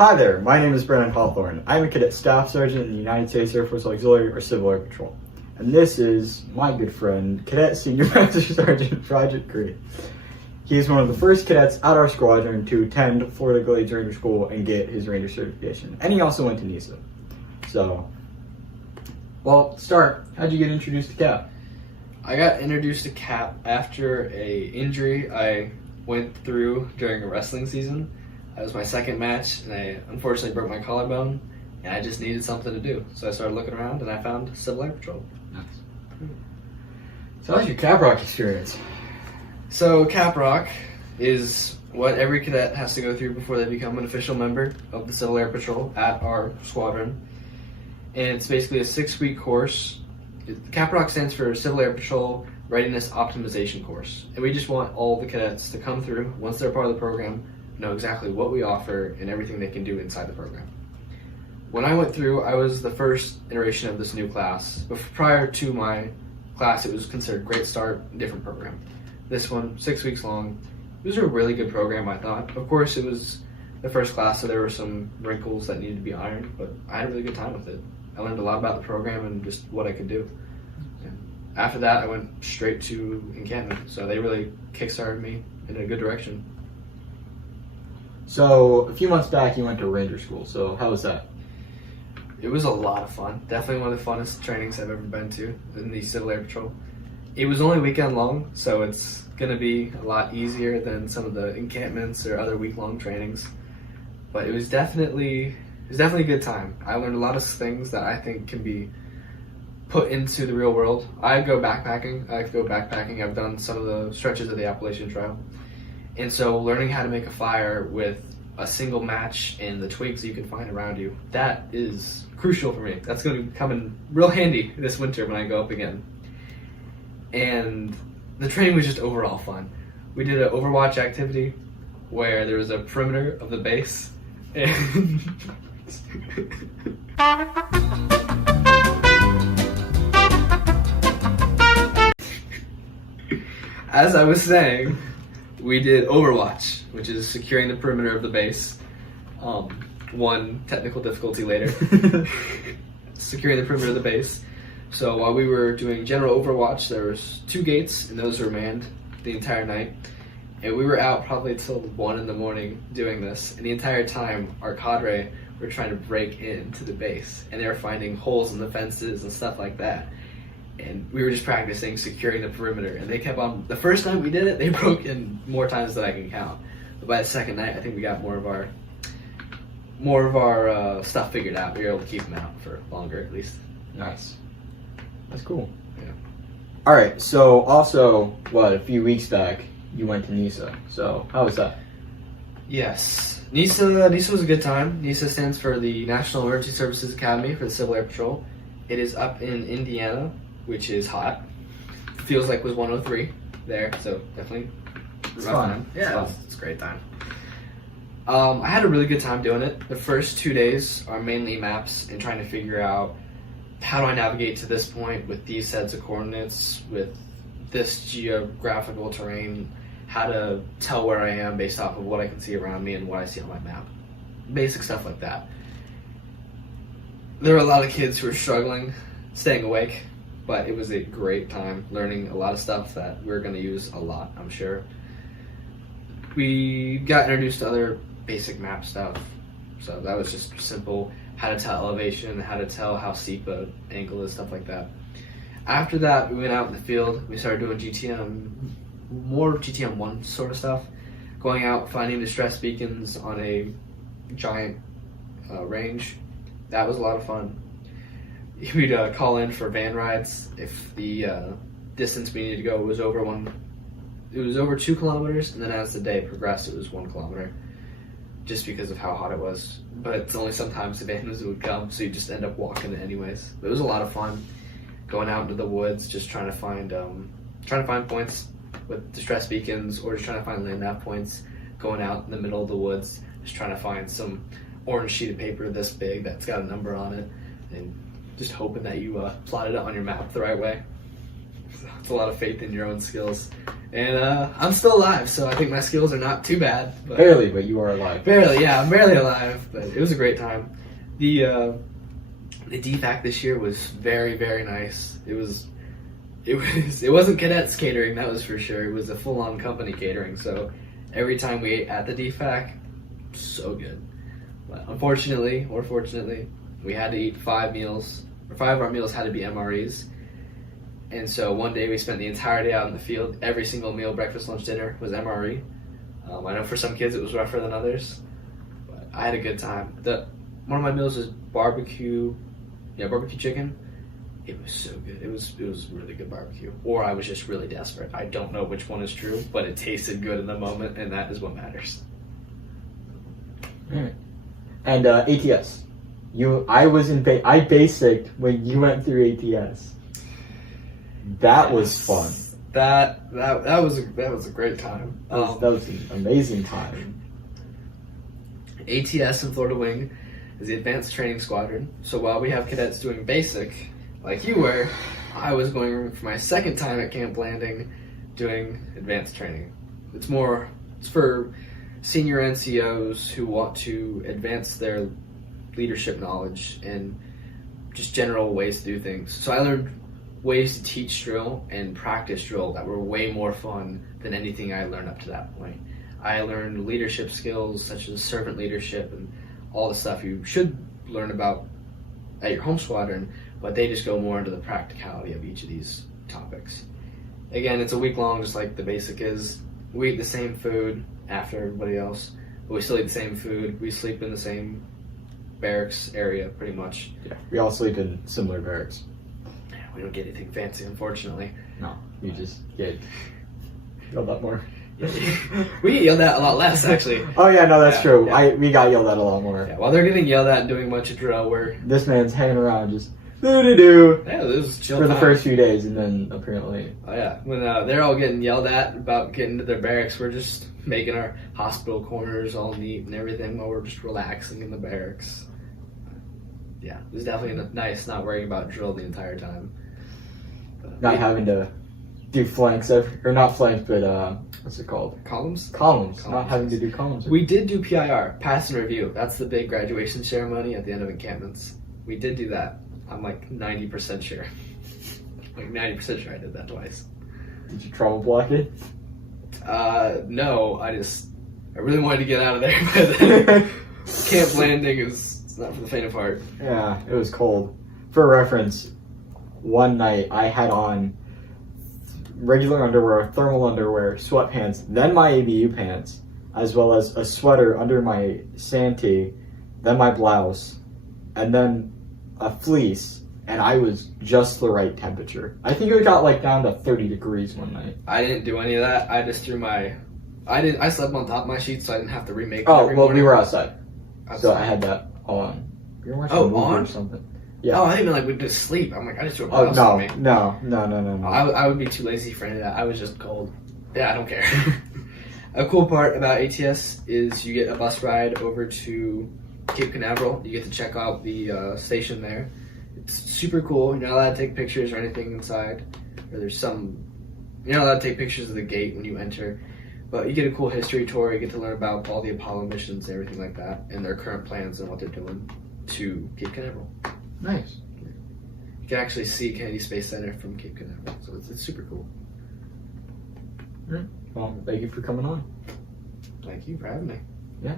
Hi there, my name is Brennan Hawthorne. I'm a Cadet Staff Sergeant in the United States Air Force Auxiliary or Civil Air Patrol. And this is my good friend, Cadet Senior Master Sergeant Brodryck Greene. He is one of the first cadets at our squadron to attend Florida Glades Ranger School and get his Ranger certification. And he also went to NESA. So, well, start. How'd you get introduced to CAP? I got introduced to CAP after a injury I went through during a wrestling season. That was my second match, and I unfortunately broke my collarbone, and I just needed something to do. So I started looking around, and I found Civil Air Patrol. Nice. So how's your Cap Rock experience? So Cap Rock is what every cadet has to go through before they become an official member of the Civil Air Patrol at our squadron. And it's basically a 6-week course. Cap Rock stands for Civil Air Patrol Readiness Optimization Course. And we just want all the cadets to come through, once they're part of the program, know exactly what we offer and everything they can do inside the program. When I went through, I was the first iteration of this new class. But prior to my class, it was considered Great Start, different program. This one, 6 weeks long. It was a really good program, I thought. Of course, it was the first class, so there were some wrinkles that needed to be ironed, but I had a really good time with it. I learned a lot about the program and just what I could do. And after that, I went straight to encampment, so they really kickstarted me in a good direction. So, a few months back you went to Ranger School, so how was that? It was a lot of fun. Definitely one of the funnest trainings I've ever been to in the Civil Air Patrol. It was only weekend long, so it's going to be a lot easier than some of the encampments or other week-long trainings. But it was definitely a good time. I learned a lot of things that I think can be put into the real world. I go backpacking. I like to go backpacking. I've done some of the stretches of the Appalachian Trail. And so learning how to make a fire with a single match and the twigs you can find around you, that is crucial for me. That's going to come in real handy this winter when I go up again. And the training was just overall fun. We did an Overwatch activity where there was a perimeter of the base, and as I was saying, we did Overwatch, which is securing the perimeter of the base. One technical difficulty later. Securing the perimeter of the base. So while we were doing general Overwatch, there was 2 gates, and those were manned the entire night. And we were out probably till 1 in the morning doing this. And the entire time, our cadre were trying to break into the base. And they were finding holes in the fences and stuff like that. And we were just practicing securing the perimeter. And they kept on, the first night we did it, they broke in more times than I can count. But by the second night, I think we got more of our stuff figured out. We were able to keep them out for longer, at least. Nice. That's cool. Yeah. Alright, so also, a few weeks back, you went to NESA. So, how was that? Yes. NESA was a good time. NESA stands for the National Emergency Services Academy for the Civil Air Patrol. It is up in Indiana, which is hot. Feels like it was 103 there, so definitely It's fun. Yeah, it's a great time. I had a really good time doing it. The first 2 days are mainly maps and trying to figure out how do I navigate to this point with these sets of coordinates, with this geographical terrain, how to tell where I am based off of what I can see around me and what I see on my map. Basic stuff like that. There were a lot of kids who were struggling staying awake, but it was a great time learning a lot of stuff that we're going to use a lot, I'm sure. We got introduced to other basic map stuff, so that was just simple. How to tell elevation, how to tell how steep an angle is, stuff like that. After that, we went out in the field. We started doing GTM, more GTM 1 sort of stuff. Going out, finding distress beacons on a giant range. That was a lot of fun. We'd call in for van rides if the distance we needed to go was over 2 kilometers, and then as the day progressed, it was 1 kilometer, just because of how hot it was. But it's only sometimes the vans would come, so you just end up walking it anyways. But it was a lot of fun, going out into the woods, just trying to find points with distress beacons, or just trying to find land nav points. Going out in the middle of the woods, just trying to find some orange sheet of paper this big that's got a number on it, and just hoping that you plotted it on your map the right way. It's a lot of faith in your own skills And I'm still alive, so I think my skills are not too bad. But Barely, but you are alive. barely, yeah, I'm barely alive, but it was a great time. The DFAC this year was very, very nice. It wasn't cadets catering, that was for sure. It was a full-on company catering. So every time we ate at the DFAC, so good. But unfortunately, or fortunately, we had to eat 5 meals, or 5 of our meals had to be MREs. And so one day we spent the entire day out in the field. Every single meal, breakfast, lunch, dinner, was MRE. I know for some kids it was rougher than others, but I had a good time. One of my meals was barbecue chicken. It was so good. It was really good barbecue. Or I was just really desperate. I don't know which one is true, but it tasted good in the moment, and that is what matters. All right. And ATS. I basicked when you went through ATS. That was fun. That was a great time. That was an amazing time. ATS in Florida Wing is the Advanced Training Squadron. So while we have cadets doing basic, like you were, I was going for my second time at Camp Landing doing advanced training. It's for senior NCOs who want to advance their leadership knowledge and just general ways to do things. So I learned ways to teach drill and practice drill that were way more fun than anything I learned up to that point. I learned leadership skills such as servant leadership and all the stuff you should learn about at your home squadron, but they just go more into the practicality of each of these topics. Again, it's a week long, just like the basic is. We eat the same food after everybody else, but we still eat the same food. We sleep in the same barracks area, pretty much. Yeah, we all sleep in similar barracks. We don't get anything fancy, unfortunately. No, you just get yelled at more. We get yelled at a lot less, actually. Oh yeah, no, that's true. Yeah. We got yelled at a lot more. Yeah, while they're getting yelled at and doing a bunch of drill, this man's hanging around just doo-doo-doo. Yeah, this was chill for the time. first few days, and then apparently. Oh yeah, when they're all getting yelled at about getting to their barracks, we're just making our hospital corners all neat and everything while we're just relaxing in the barracks. Yeah, it was definitely nice not worrying about drill the entire time. Not having to do flanks, or not flanks, but what's it called? Columns. Not having to do columns. We did do PIR, pass and review. That's the big graduation ceremony at the end of encampments. We did do that. I'm like 90% sure. Like 90% sure I did that twice. Did you trouble block it? No, I really wanted to get out of there, but Camp Landing it's not for the faint of heart. Yeah, it was cold. For reference, one night I had on regular underwear, thermal underwear, sweatpants, then my ABU pants, as well as a sweater under my santee, then my blouse, and then a fleece, and I was just the right temperature. I think it got like down to 30 degrees one night. I didn't do any of that. I just threw I slept on top of my sheets, so I didn't have to remake it Oh, every well, morning. we were outside. So I had that on. We were watching a movie on? or something. Yeah. Oh, I didn't like we just sleep. I'm like, I just threw a Oh, blouse on me. no. I would be too lazy for any of that. I was just cold. Yeah, I don't care. A cool part about ATS is you get a bus ride over to Cape Canaveral. You get to check out the station there. It's super cool. You're not allowed to take pictures or anything inside. You're not allowed to take pictures of the gate when you enter. But you get a cool history tour. You get to learn about all the Apollo missions and everything like that, and their current plans and what they're doing to Cape Canaveral. Nice. You can actually see Kennedy Space Center from Cape Canaveral, so it's super cool. Well, thank you for coming on. Thank you for having me. Yeah.